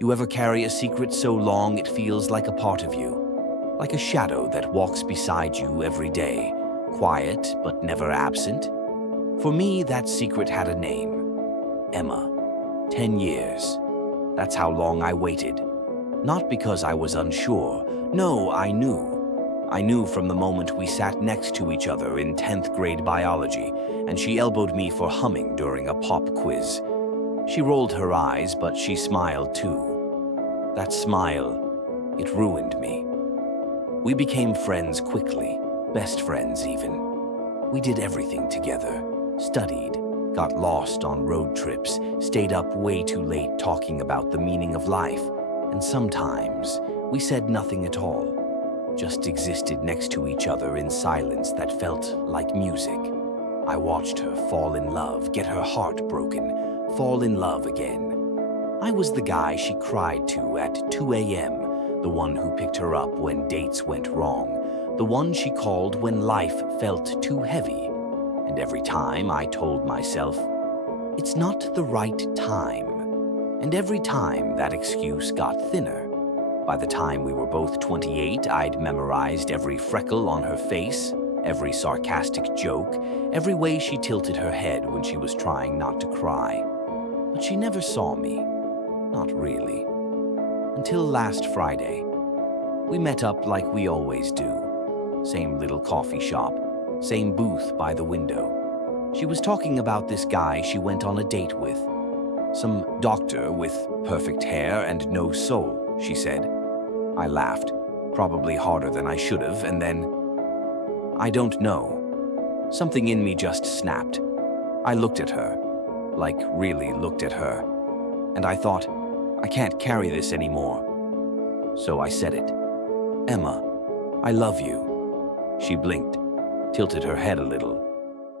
You ever carry a secret so long it feels like a part of you? Like a shadow that walks beside you every day, quiet but never absent? For me, that secret had a name. Emma. 10 years. That's how long I waited. Not because I was unsure. No, I knew. I knew from the moment we sat next to each other in 10th grade biology, and she elbowed me for humming during a pop quiz. She rolled her eyes, but she smiled too. That smile, it ruined me. We became friends quickly, best friends even. We did everything together, studied, got lost on road trips, stayed up way too late talking about the meaning of life, and sometimes we said nothing at all. Just existed next to each other in silence that felt like music. I watched her fall in love, get her heart broken, fall in love again. I was the guy she cried to at 2 a.m., the one who picked her up when dates went wrong, the one she called when life felt too heavy. And every time I told myself, it's not the right time. And every time that excuse got thinner. By the time we were both 28, I'd memorized every freckle on her face, every sarcastic joke, every way she tilted her head when she was trying not to cry. But she never saw me. Not really. Until last Friday. We met up like we always do. Same little coffee shop, same booth by the window. She was talking about this guy she went on a date with. Some doctor with perfect hair and no soul, she said. I laughed, probably harder than I should have, and then... I don't know. Something in me just snapped. I looked at her, like really looked at her, and I thought, I can't carry this anymore. So I said it. Emma, I love you. She blinked, tilted her head a little.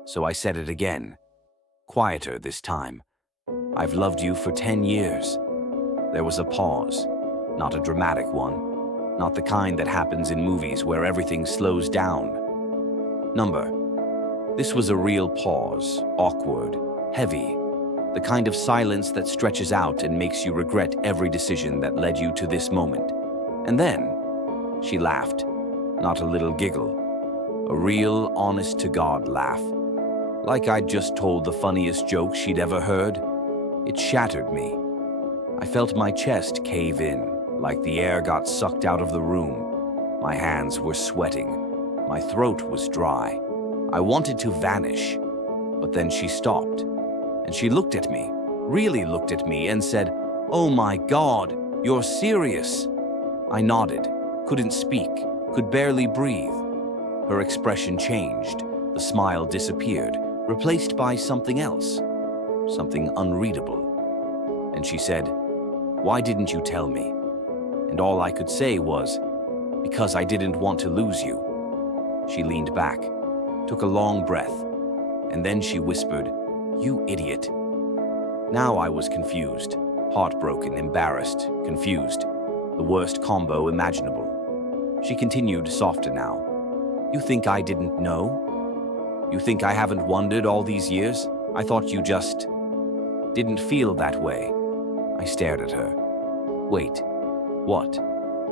So I said it again, quieter this time. I've loved you for 10 years. There was a pause, not a dramatic one. Not the kind that happens in movies where everything slows down. This was a real pause, awkward, heavy, the kind of silence that stretches out and makes you regret every decision that led you to this moment. And then, she laughed, not a little giggle, a real, honest-to-God laugh, like I'd just told the funniest joke she'd ever heard. It shattered me. I felt my chest cave in, like the air got sucked out of the room. My hands were sweating. My throat was dry. I wanted to vanish, but then she stopped, and she looked at me, really looked at me, and said, "Oh my God, you're serious?" I nodded, couldn't speak, could barely breathe. Her expression changed. The smile disappeared, replaced by something else, something unreadable. And she said, "Why didn't you tell me?" And all I could say was, "Because I didn't want to lose you." She leaned back, took a long breath, and then she whispered, "You idiot." Now I was confused, heartbroken, embarrassed, confused, the worst combo imaginable. She continued, softer now. "You think I didn't know? You think I haven't wondered all these years? I thought you just didn't feel that way." I stared at her. "Wait. What?"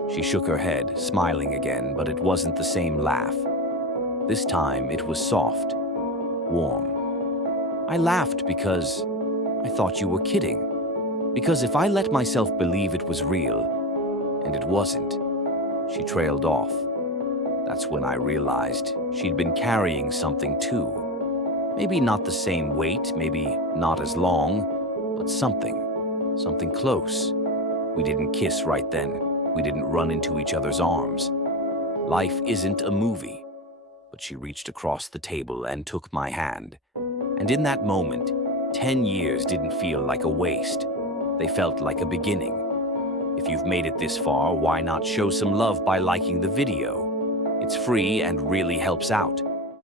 She shook her head, smiling again, but it wasn't the same laugh. This time it was soft, warm. I laughed because I thought you were kidding. Because if I let myself believe it was real, and it wasn't, she trailed off. That's when I realized she'd been carrying something too. Maybe not the same weight, maybe not as long, but something close. We didn't kiss right then. We didn't run into each other's arms. Life isn't a movie. But she reached across the table and took my hand. And in that moment, 10 years didn't feel like a waste. They felt like a beginning. If you've made it this far, why not show some love by liking the video? It's free and really helps out.